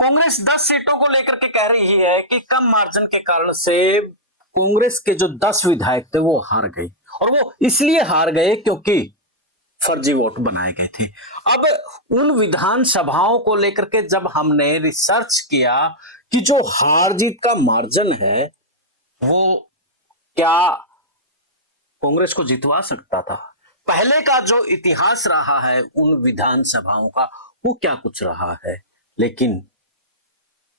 कांग्रेस 10 सीटों को लेकर के कह रही है कि कम मार्जिन के कारण से कांग्रेस के जो 10 विधायक थे वो हार गए, और वो इसलिए हार गए क्योंकि फर्जी वोट बनाए गए थे। अब उन विधानसभाओं को लेकर के जब हमने रिसर्च किया कि जो हार जीत का मार्जिन है वो क्या कांग्रेस को जितवा सकता था, पहले का जो इतिहास रहा है उन विधानसभाओं का वो क्या कुछ रहा है। लेकिन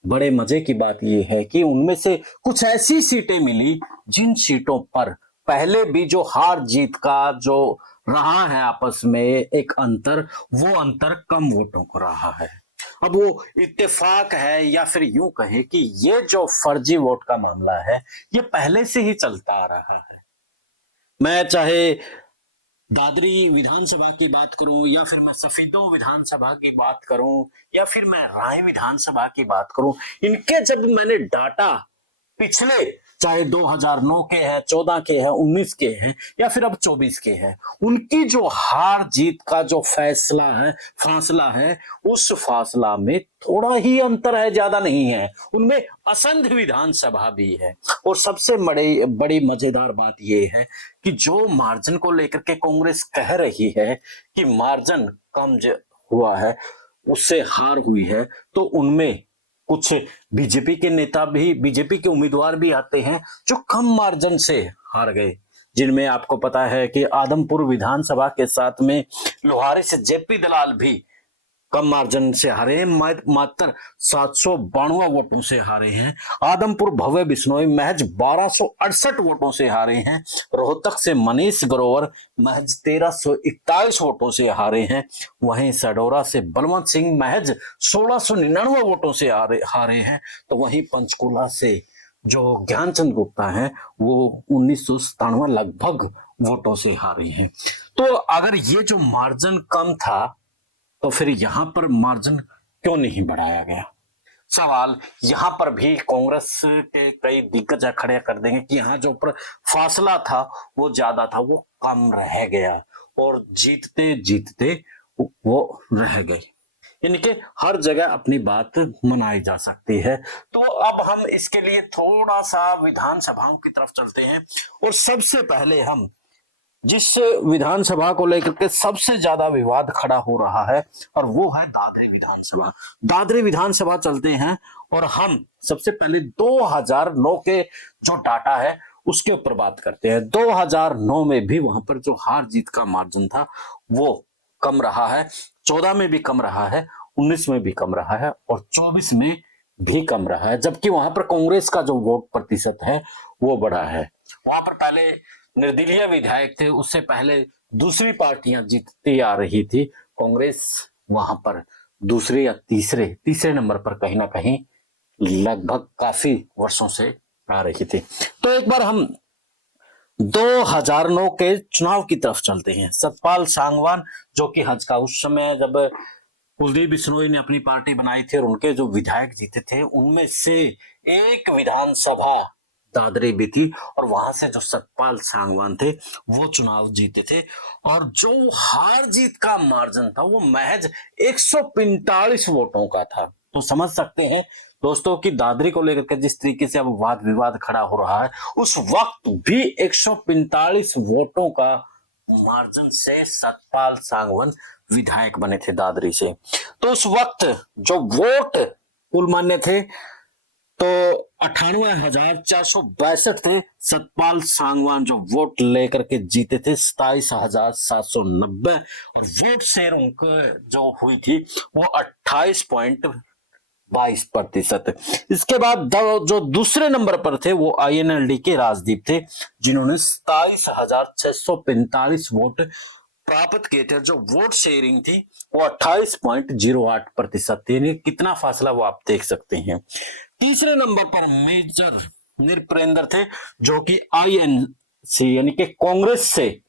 बड़े मजे की बात यह है कि उनमें से कुछ ऐसी सीटें मिली जिन सीटों पर पहले भी जो हार जीत का जो रहा है आपस में एक अंतर, वो अंतर कम वोटों को रहा है। अब वो इत्तेफाक है या फिर यूं कहें कि ये जो फर्जी वोट का मामला है ये पहले से ही चलता आ रहा है। मैं चाहे दादरी विधानसभा की बात करूं या फिर मैं सफेदों विधानसभा की बात करूं या फिर मैं राय विधानसभा की बात करूं, इनके जब मैंने डाटा पिछले चाहे 2009 के हैं, 14 के हैं, 19 के हैं या फिर अब 24 के हैं, उनकी जो हार जीत का जो फासला है उस फासला में थोड़ा ही अंतर है, ज्यादा नहीं है। उनमें असंख्य विधानसभा भी है। और सबसे बड़ी मजेदार बात यह है कि जो मार्जिन को लेकर के कांग्रेस कह रही है कि मार्जिन कम हुआ है, उससे हार हुई है, तो उनमें कुछ बीजेपी के नेता भी, बीजेपी के उम्मीदवार भी आते हैं जो कम मार्जिन से हार गए, जिनमें आपको पता है कि आदमपुर विधानसभा के साथ में लोहारी से जेपी दलाल भी कम मार्जिन से हारे हैं, मात्र 792 वोटों से हारे हैं। आदमपुर भव्य बिश्नोई महज 1268 वोटों से हारे हैं। रोहतक से मनीष ग्रोवर महज 1341 वोटों से हारे हैं। वहीं सडोरा से बलवंत सिंह महज 1699 वोटों से हारे हैं। तो वहीं पंचकुला से जो ज्ञानचंद गुप्ता हैं वो 1997 लगभग वोटों से हारे हैं। तो अगर ये जो मार्जिन कम था तो फिर यहां पर मार्जिन क्यों नहीं बढ़ाया गया? सवाल यहां पर भी कांग्रेस के कई दिग्गज खड़े कर देंगे कि यहां जो पर फासला था वो ज्यादा था, वो कम रह गया और जीतते जीतते वो रह गए। यानी कि हर जगह अपनी बात मनाई जा सकती है। तो अब हम इसके लिए थोड़ा सा विधानसभाओं की तरफ चलते हैं और सबसे पहले हम जिस विधानसभा को लेकर के सबसे ज्यादा विवाद खड़ा हो रहा है और वो है दादरी विधानसभा। दादरी विधानसभा चलते हैं और हम सबसे पहले 2009 के जो डाटा है उसके ऊपर बात करते हैं। 2009 में भी वहां पर जो हार जीत का मार्जिन था वो कम रहा है, 14 में भी कम रहा है, 19 में भी कम रहा है और 24 में भी कम रहा है, जबकि वहां पर कांग्रेस का जो वोट प्रतिशत है वो बढ़ा है। वहां पर पहले निर्दलीय विधायक थे, उससे पहले दूसरी पार्टियां जीतती आ रही थी, कांग्रेस वहां पर दूसरे या तीसरे नंबर पर कहीं ना कहीं लगभग काफी वर्षों से आ रही थी। तो एक बार हम 2009 के चुनाव की तरफ चलते हैं। सतपाल सांगवान जो कि हज का उस समय जब कुलदीप बिश्नोई ने अपनी पार्टी बनाई थी और उनके जो विधायक जीते थे उनमें से एक विधानसभा दादरी भी थी और वहां से जो सतपाल सांगवान थे वो चुनाव जीते थे और जो हार जीत का मार्जिन था वो महज 145 वोटों का था। तो समझ सकते हैं दोस्तों कि दादरी को लेकर के जिस तरीके से अब वाद विवाद खड़ा हो रहा है, उस वक्त भी 145 वोटों का मार्जिन से सतपाल सांगवान विधायक बने थे दादरी से। तो उस वक्त जो वोट कुल मान्य थे तो 98,462 थे। सतपाल सांगवान जो वोट लेकर के जीते थे 27,790 और वोट शेयर उनको जो हुई थी वो 28.22%। इसके बाद जो दूसरे नंबर पर थे वो INLD के राजदीप थे जिन्होंने 27,645 वोट प्राप्त किए थे। जो वोट शेयरिंग थी वो 28.08% थी। कितना फासला वो आप देख सकते हैं। तीसरे नंबर पर मेजर नृपेंद्र थे जो कि INC यानी कि कांग्रेस से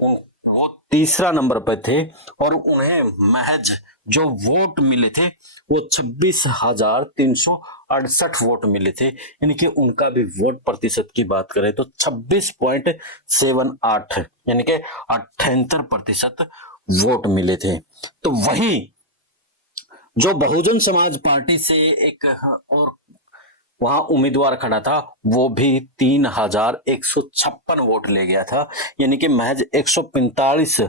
वो तीसरा नंबर पर थे और उन्हें महज जो वोट मिले थे वो 26,368 वोट मिले थे। यानी कि उनका भी वोट प्रतिशत की बात करें तो 26.78 यानी कि 78% वोट मिले थे। तो वहीं जो बहुजन समाज पार्टी से एक और वहां उम्मीदवार खड़ा था, वो भी 3156 वोट ले गया था, यानी कि महज 145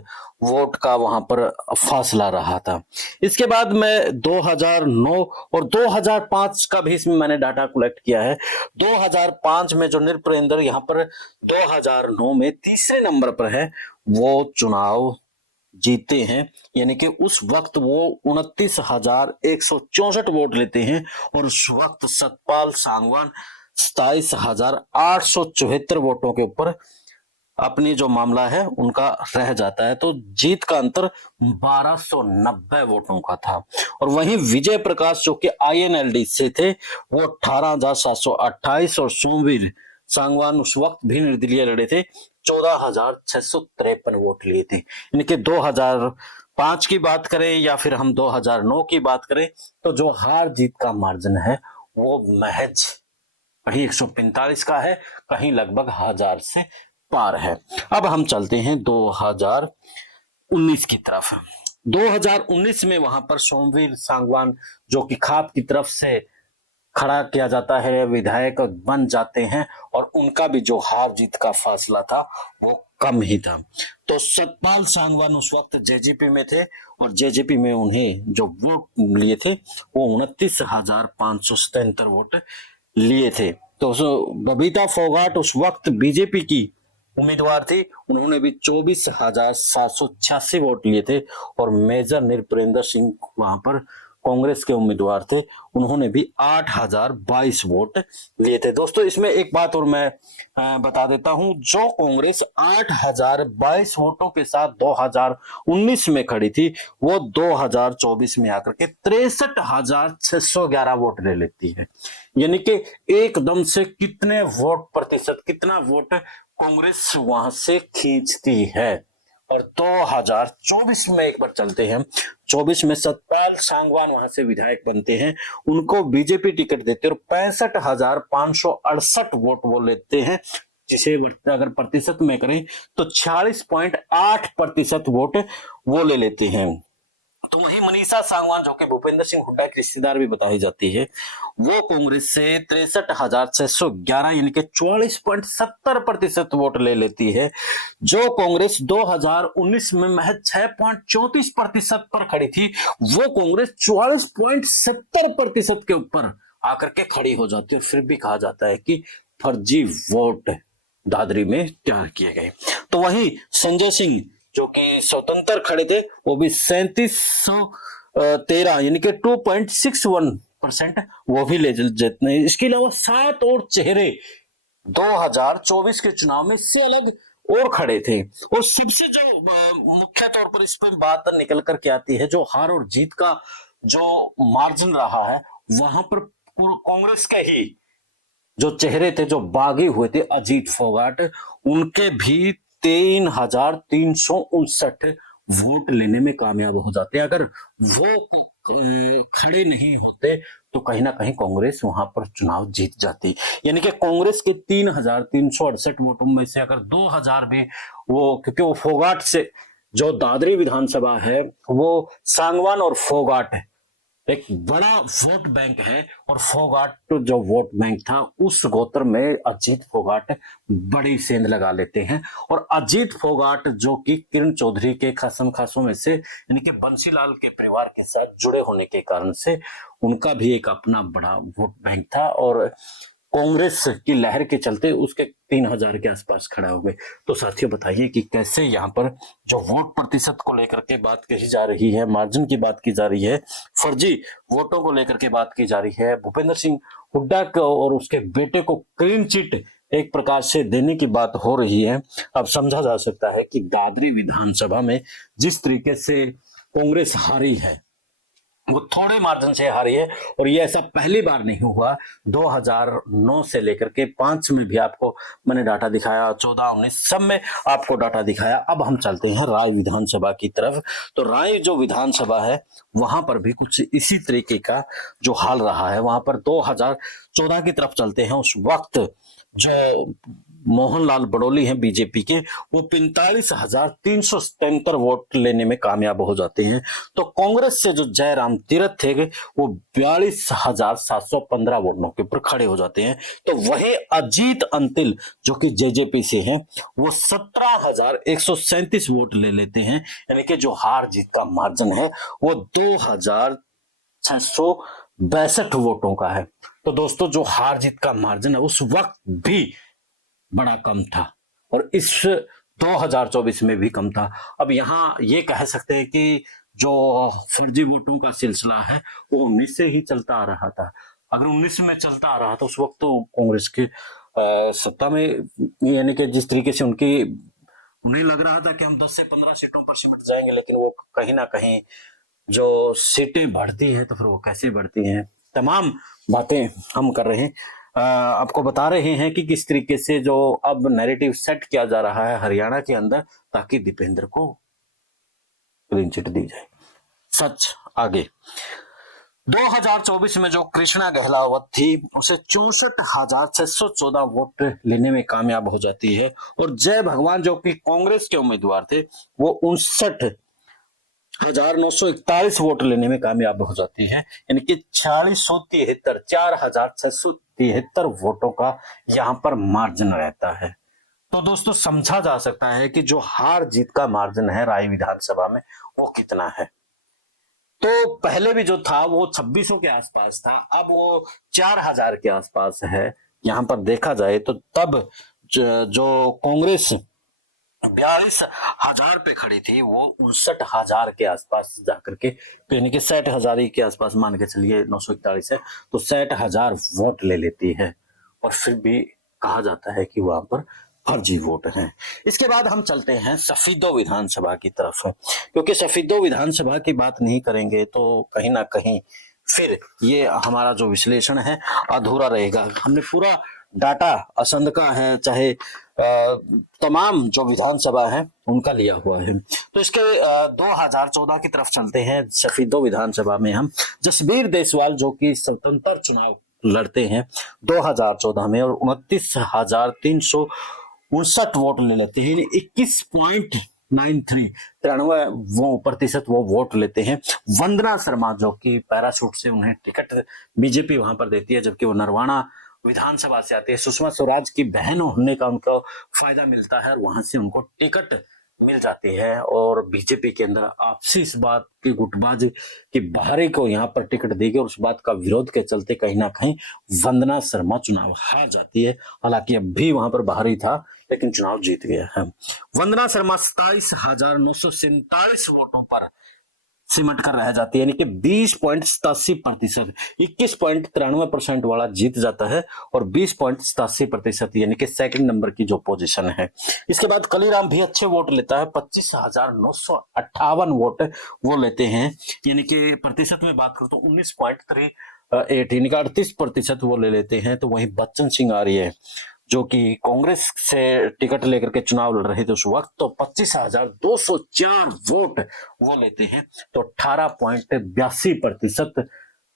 वोट का वहां पर फासला रहा था। इसके बाद मैं 2009 और 2005 का भी इसमें मैंने डाटा कलेक्ट किया है। 2005 में जो नृपेंद्र यहाँ पर 2009 में तीसरे नंबर पर है, वो चुनाव जीते हैं, यानी कि उस वक्त वो 29,164 वोट लेते हैं और उस वक्त सतपाल सांगवान 27,874 वोटों के ऊपर अपनी जो मामला है उनका रह जाता है। तो जीत का अंतर 1290 वोटों का था। और वहीं विजय प्रकाश जो कि INLD से थे, वो 18,728 और सोमवीर सांगवान उस वक्त भी निर्दलीय लड़े थे, 14,653 वोट लिए थे। यानी कि 2005 की बात करें या फिर हम 2009 की बात करें, तो जो हार जीत का मार्जिन है वो महज कहीं 145 का है, कहीं लगभग 1000 से पार है। अब हम चलते हैं 2019 की तरफ। 2019 में वहां पर सोमवीर सांगवान जो कि खाप की तरफ से खड़ा किया जाता है, विधायक बन जाते हैं और उनका भी जो हार जीत का फासला था वो कम ही था। तो सतपाल सांगवान उस वक्त JJP में थे और JJP में उन्हें जो वोट लिए थे वो 29,577 वोट लिए थे। तो बबीता फोगाट उस वक्त BJP की उम्मीदवार थी, उन्होंने भी 24,786 वोट लिए थे और मेजर नृपेंद्र सिंह वहां पर कांग्रेस के उम्मीदवार थे, उन्होंने भी 8,022 वोट लिए थे। दोस्तों इसमें एक बात और मैं बता देता हूं, जो कांग्रेस 8,022 वोटों के साथ 2019 में खड़ी थी, वो 2024 में आकर के 63,611 वोट ले लेती है। यानी कि एकदम से कितने वोट प्रतिशत, कितना वोट कांग्रेस वहां से खींचती है। और 2024 में एक बार चलते हैं, 24 में सतपाल सांगवान वहां से विधायक बनते हैं, उनको BJP टिकट देते हैं और 65,568 वोट वो लेते हैं, जिसे अगर प्रतिशत में करें तो 46.8% वोट वो ले लेते हैं। तो वही मनीषा सांगवान जो कि भूपेंद्र सिंह हुड्डा की रिश्तेदार भी बताई जाती है, वो कांग्रेस से 63,611 यानी कि 44.70% वोट ले लेती है। जो कांग्रेस 2019 में महज 6.34% पर खड़ी थी, वो कांग्रेस 44.70% के ऊपर आकर के खड़ी हो जाती है। और फिर भी कहा जाता है कि फर्जी वोट दादरी में तैयार किए गए। तो वहीं संजय सिंह जो कि स्वतंत्र खड़े थे, वो भी 3713 यानी कि 2.61% वो भी ले जाते हैं। इसके अलावा 7 और चेहरे 2024 के चुनाव में इससे अलग और खड़े थे। और सबसे जो मुख्य तौर पर इस पर बात निकल करके आती है, जो हार और जीत का जो मार्जिन रहा है, वहां पर कांग्रेस के ही जो चेहरे थे जो बागी हुए थे, अजीत फोगाट, उनके भी 3,359 वोट लेने में कामयाब हो जाते। अगर वो खड़े नहीं होते तो कहीं ना कहीं कांग्रेस वहां पर चुनाव जीत जाती। यानी कि कांग्रेस के 3,368 वोटों में से अगर 2,000 भी वो, क्योंकि वो फोगाट से, जो दादरी विधानसभा है वो सांगवान और फोगाट है, एक बड़ा वोट बैंक है, और फोगाट जो वोट बैंक था उस गोत्र में अजीत फोगाट बड़ी सेंध लगा लेते हैं। और अजीत फोगाट जो कि किरण चौधरी के खासम खासों में से, यानी कि बंसीलाल के परिवार के साथ जुड़े होने के कारण से उनका भी एक अपना बड़ा वोट बैंक था और कांग्रेस की लहर के चलते उसके 3,000 के आसपास खड़ा हो गए। तो साथियों बताइए कि कैसे यहाँ पर जो वोट प्रतिशत को लेकर के बात कही जा रही है, मार्जिन की बात की जा रही है, फर्जी वोटों को लेकर के बात की जा रही है, भूपेंद्र सिंह हुड्डा को और उसके बेटे को क्लीन चिट एक प्रकार से देने की बात हो रही है। अब समझा जा सकता है कि दादरी विधानसभा में जिस तरीके से कांग्रेस हारी है, वो थोड़े मार्जिन से हारी है। और ये ऐसा पहली बार नहीं हुआ, 2009 से लेकर के 5 में भी आपको मैंने डाटा दिखाया, 14, 19 सब में आपको डाटा दिखाया। अब हम चलते हैं राय विधानसभा की तरफ। तो राय जो विधानसभा है वहां पर भी कुछ इसी तरीके का जो हाल रहा है। वहां पर 2014 की तरफ चलते हैं, उस वक्त जो मोहनलाल बड़ोली हैं बीजेपी के, वो 45,377 वोट लेने में कामयाब हो जाते हैं। तो कांग्रेस से जो जयराम तीरथ थे वो 42,715 वोटों के ऊपर खड़े हो जाते हैं। तो वही अजीत अंतिल जो कि जेजेपी से हैं वो 17,137 वोट ले लेते हैं, यानी कि जो हार जीत का मार्जिन है वो 2,662 वोटों का है। तो दोस्तों जो हार जीत का मार्जिन है उस वक्त भी बड़ा कम था और इस 2024 में भी कम था। अब यहाँ ये कह सकते हैं कि जो फर्जी वोटों का सिलसिला है वो 19 से ही चलता आ रहा था। अगर 19 में चलता आ रहा था उस वक्त तो कांग्रेस के सत्ता में, यानी कि जिस तरीके से उन्हें लग रहा था कि हम 10 से 15 सीटों पर सिमट जाएंगे, लेकिन वो कहीं ना कहीं जो सीटें बढ़ती हैं तो फिर वो कैसे बढ़ती हैं, तमाम बातें हम कर रहे हैं, आपको बता रहे हैं कि किस तरीके से जो अब नैरेटिव सेट किया जा रहा है हरियाणा के अंदर ताकि दीपेंद्र को क्लीन चिट दी जाए। सच आगे 2024 में जो कृष्णा गहलावत थी उसे 64,614 वोट लेने में कामयाब हो जाती है और जय भगवान जो कि कांग्रेस के उम्मीदवार थे वो 59,941 वोट लेने में कामयाब हो जाती है, यानी कि 4,673 वोटों का यहां पर मार्जिन रहता है। तो दोस्तों समझा जा सकता है कि जो हार जीत का मार्जिन है राय विधानसभा में वो कितना है। तो पहले भी जो था वो 2600 के आसपास था, अब वो 4000 के आसपास है। यहां पर देखा जाए तो तब जो कांग्रेस 42,000 पे खड़ी थी वो 59,000 के आसपास जाकर के, यानी कि 60,000 के आसपास मान के चलिए, 941 है तो 60,000 वोट ले लेती है और फिर भी कहा जाता है कि वहां पर फर्जी वोट हैं। इसके बाद हम चलते हैं सफीदो विधानसभा की तरफ, क्योंकि सफीदो विधानसभा की बात नहीं करेंगे तो कहीं ना कहीं फिर ये हमारा जो विश्लेषण है अधूरा रहेगा। हमने पूरा डाटा असंध का है चाहे तमाम जो विधानसभा है उनका लिया हुआ है। तो इसके 2014 की तरफ चलते हैं। सफीदो विधानसभा में हम जसबीर देसवाल जो कि स्वतंत्र चुनाव लड़ते हैं 2014 में और 29,359 वोट ले लेते हैं, 21.93 वो वोट लेते हैं। वंदना शर्मा जो कि पैराशूट से उन्हें टिकट बीजेपी वहां पर देती है, जबकि वो नरवाना विधानसभा से आते हैं। सुषमा स्वराज की बहन होने का उनको फायदा मिलता है और वहां से उनको टिकट मिल जाती है और बीजेपी के अंदर आपसी इस बात की गुटबाजी कि बाहरी को यहाँ पर टिकट दी गई और उस बात का विरोध के चलते कहीं ना कहीं वंदना शर्मा चुनाव हार जाती है। हालांकि अब भी वहां पर बाहरी था लेकिन चुनाव जीत गया है। वंदना शर्मा 27,947 वोटों पर सिमट कर रह जाती है, यानी कि 20.87%, 21.93% वाला जीत जाता है और 20.87% यानी कि सेकंड नंबर की जो पोजीशन है। इसके बाद कलीराम भी अच्छे वोट लेता है, 25,958 वोट वो लेते हैं, यानी कि प्रतिशत में बात करूं तो 19.38 यानी कि 38% वो ले लेते हैं। तो वहीं बच्चन सिंह आर्य जो कि कांग्रेस से टिकट लेकर के चुनाव लड़ रहे थे उस वक्त, तो 25,204 वोट वो लेते हैं, तो 18.82%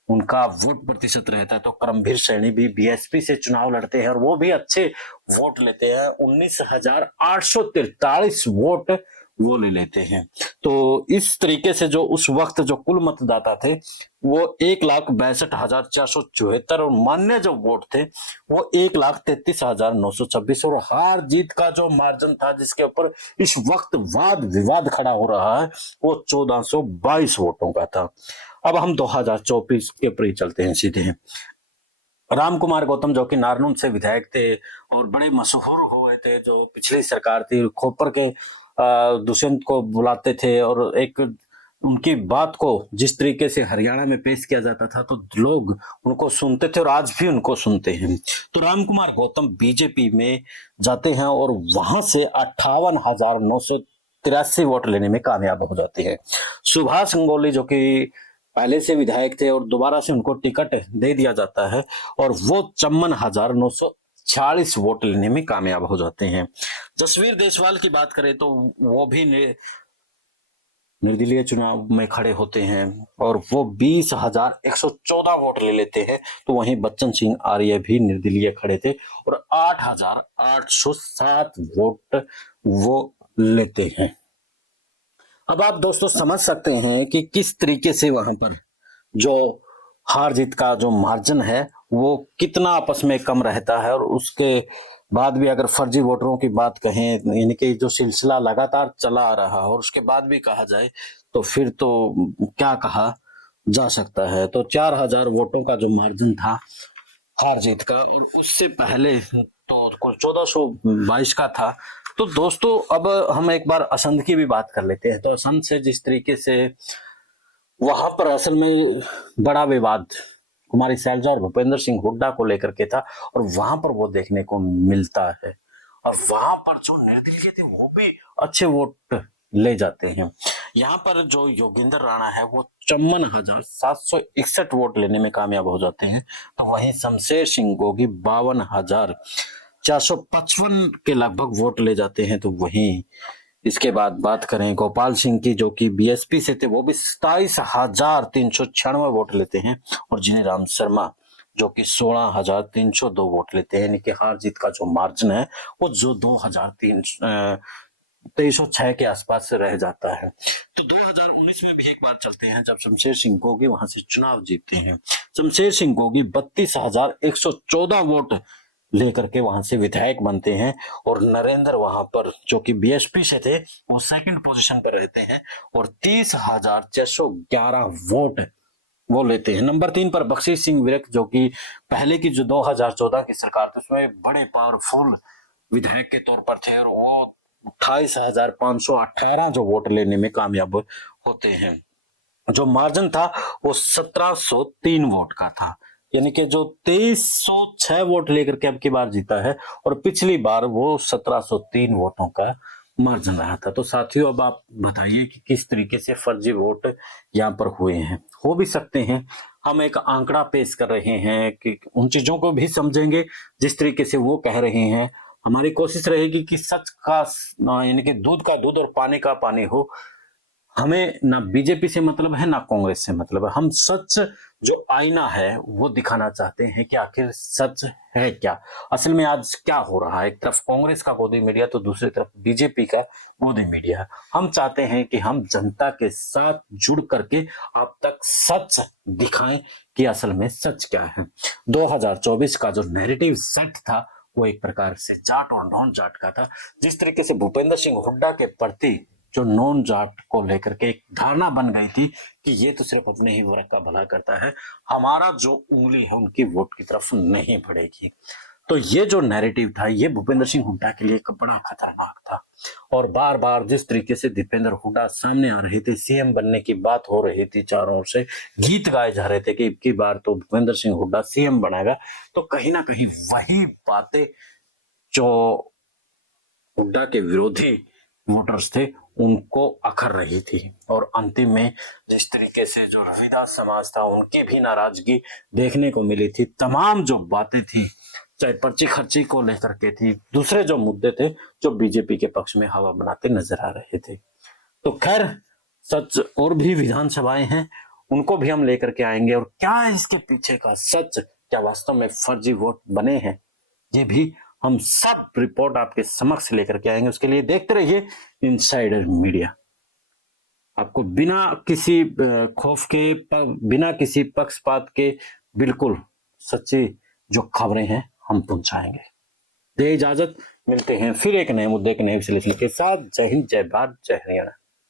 उनका वोट प्रतिशत रहता है। तो करमवीर सैनी भी बीएसपी से चुनाव लड़ते हैं और वो भी अच्छे वोट लेते हैं, 19,843 वोट वो ले लेते हैं। तो इस तरीके से जो उस वक्त जो कुल मतदाता थे वो 1,62,474 और मान्य जो वोट थे वो 1,33,926 और हार जीत का जो मार्जिन था जिसके ऊपर इस वक्त वाद विवाद खड़ा हो रहा है वो 1,422 वोटों का था। अब हम 2024 के ऊपर ही चलते हैं सीधे। राम कुमार गौतम जो कि नारनून से विधायक थे और बड़े मशहूर हुए थे, जो पिछली सरकार थी खोपर के दुष्यंत को बुलाते थे और एक उनकी बात को जिस तरीके से हरियाणा में पेश किया जाता था तो लोग उनको सुनते थे और आज भी उनको सुनते हैं। तो राम कुमार गौतम बीजेपी में जाते हैं और वहां से 58,983 वोट लेने में कामयाब हो जाते हैं। सुभाष गंगोली जो कि पहले से विधायक थे और दोबारा से उनको टिकट दे दिया जाता है और वो 54,946 वोट लेने में कामयाब हो जाते हैं। जसवीर देसवाल की बात करें तो वो भी निर्दलीय चुनाव में खड़े होते हैं और वो 20,114 वोट ले लेते हैं। तो वहीं बच्चन सिंह आर्य भी निर्दलीय खड़े थे और 8,807 वोट वो लेते हैं। अब आप दोस्तों समझ सकते हैं कि किस तरीके से वहां पर जो हार जीत का जो मार्जिन है वो कितना आपस में कम रहता है। और उसके बाद भी अगर फर्जी वोटरों की बात कहें, यानी कि जो सिलसिला लगातार चला आ रहा है और उसके बाद भी कहा जाए तो फिर तो क्या कहा जा सकता है। तो 4,000 वोटों का जो मार्जिन था हार जीत का, और उससे पहले तो कुल 1422 का था। तो दोस्तों अब हम एक बार असंध की भी बात कर लेते हैं। तो असंध से जिस तरीके से वहां पर असल में बड़ा विवाद कुमारी शैलजा और भूपेंद्र सिंह हुड्डा को लेकर के था और वहां पर वो देखने को मिलता है। और वहां पर जो निर्दलीय थे वो भी अच्छे वोट ले जाते हैं। यहाँ पर जो योगेंद्र राणा है वो 54,761 वोट लेने में कामयाब हो जाते हैं। तो वहीं शमशेर सिंह गोगी 52,455 के लगभग वोट ले जाते हैं। तो वहीं इसके बाद बात करें गोपाल सिंह की, जो कि बीएसपी से थे, वो भी 27,396 वोट लेते हैं। और जिन्हें राम शर्मा जो कि 16,302 वोट लेते हैं। यानी कि हार जीत का जो मार्जिन है वो जो 2,306 के आसपास रह जाता है। तो 2019 में भी एक बार चलते हैं जब शमशेर सिंह गोगी वहां से चुनाव जीतते हैं। शमशेर सिंह गोगी 32,114 वोट लेकर के वहां से विधायक बनते हैं। और नरेंद्र वहां पर जो कि बीएसपी से थे वो सेकंड पोजीशन पर रहते हैं और 30,611 वोट वो लेते हैं। नंबर 3 पर बख्शी सिंह विरक, जो कि पहले की जो 2014 की सरकार थी उसमें बड़े पावरफुल विधायक के तौर पर थे और वो 28,518 जो वोट लेने में कामयाब होते हैं। जो मार्जिन था वो 1703 वोट का था। यानी कि जो 2306 वोट लेकर के अब की बार जीता है और पिछली बार वो 1703 वोटों का मार्जिन रहा था। तो साथियों अब आप बताइए कि किस तरीके से फर्जी वोट यहाँ पर हुए हैं। हो भी सकते हैं। हम एक आंकड़ा पेश कर रहे हैं कि उन चीजों को भी समझेंगे जिस तरीके से वो कह रहे हैं। हमारी कोशिश रहेगी कि सच का यानी कि दूध का दूध और पानी का पानी हो। हमें ना बीजेपी से मतलब है ना कांग्रेस से मतलब है। हम सच जो आईना है वो दिखाना चाहते हैं कि आखिर सच है क्या, असल में आज क्या हो रहा है। एक तरफ कांग्रेस का गोदी मीडिया तो दूसरी तरफ बीजेपी का गोदी मीडिया। हम चाहते हैं कि हम जनता के साथ जुड़ करके आप तक सच दिखाएं कि असल में सच क्या है। 2024 का जो नैरेटिव सेट था वो एक प्रकार से जाट और नॉन जाट का था। जिस तरीके से भूपेंद्र सिंह हुड्डा के प्रति जो नॉन जाट को लेकर के एक धारणा बन गई थी कि ये तो सिर्फ अपने ही वर्ग का भला करता है, हमारा जो उंगली है उनकी वोट की तरफ नहीं बढ़ेगी। तो ये जो नैरेटिव था ये भूपेंद्र सिंह हुड्डा के लिए एक बड़ा खतरनाक था। और बार बार जिस तरीके से दीपेंद्र हुड्डा सामने आ रहे थे, सीएम बनने की बात हो रही थी, चारों ओर से गीत गाए जा रहे थे कि इब्की बार तो भूपेंद्र सिंह हुड्डा सीएम बनेगा। तो कहीं ना कहीं वही बातें जो हुड्डा के विरोधी वोटर्स थे उनको अखर रही थी। और अंतिम में जिस तरीके से जो रविदास समाज था उनकी भी नाराजगी देखने को मिली थी। तमाम जो बातें थी, चाहे पर्ची खर्ची को लेकर के थी, दूसरे जो मुद्दे थे जो बीजेपी के पक्ष में हवा बनाते नजर आ रहे थे। तो खैर सच और भी विधानसभाएं हैं, उनको भी हम लेकर के आएंगे। और क्या इसके पीछे का सच, क्या वास्तव में फर्जी वोट बने हैं, ये भी हम सब रिपोर्ट आपके समक्ष लेकर के आएंगे। उसके लिए देखते रहिए इनसाइडर मीडिया। आपको बिना किसी खौफ के, बिना किसी पक्षपात के बिल्कुल सच्ची जो खबरें हैं हम पहुंचाएंगे। दे इजाजत, मिलते हैं फिर एक नए मुद्दे के नए विश्लेषण के साथ। जय हिंद, जय भारत, जय हरियाणा।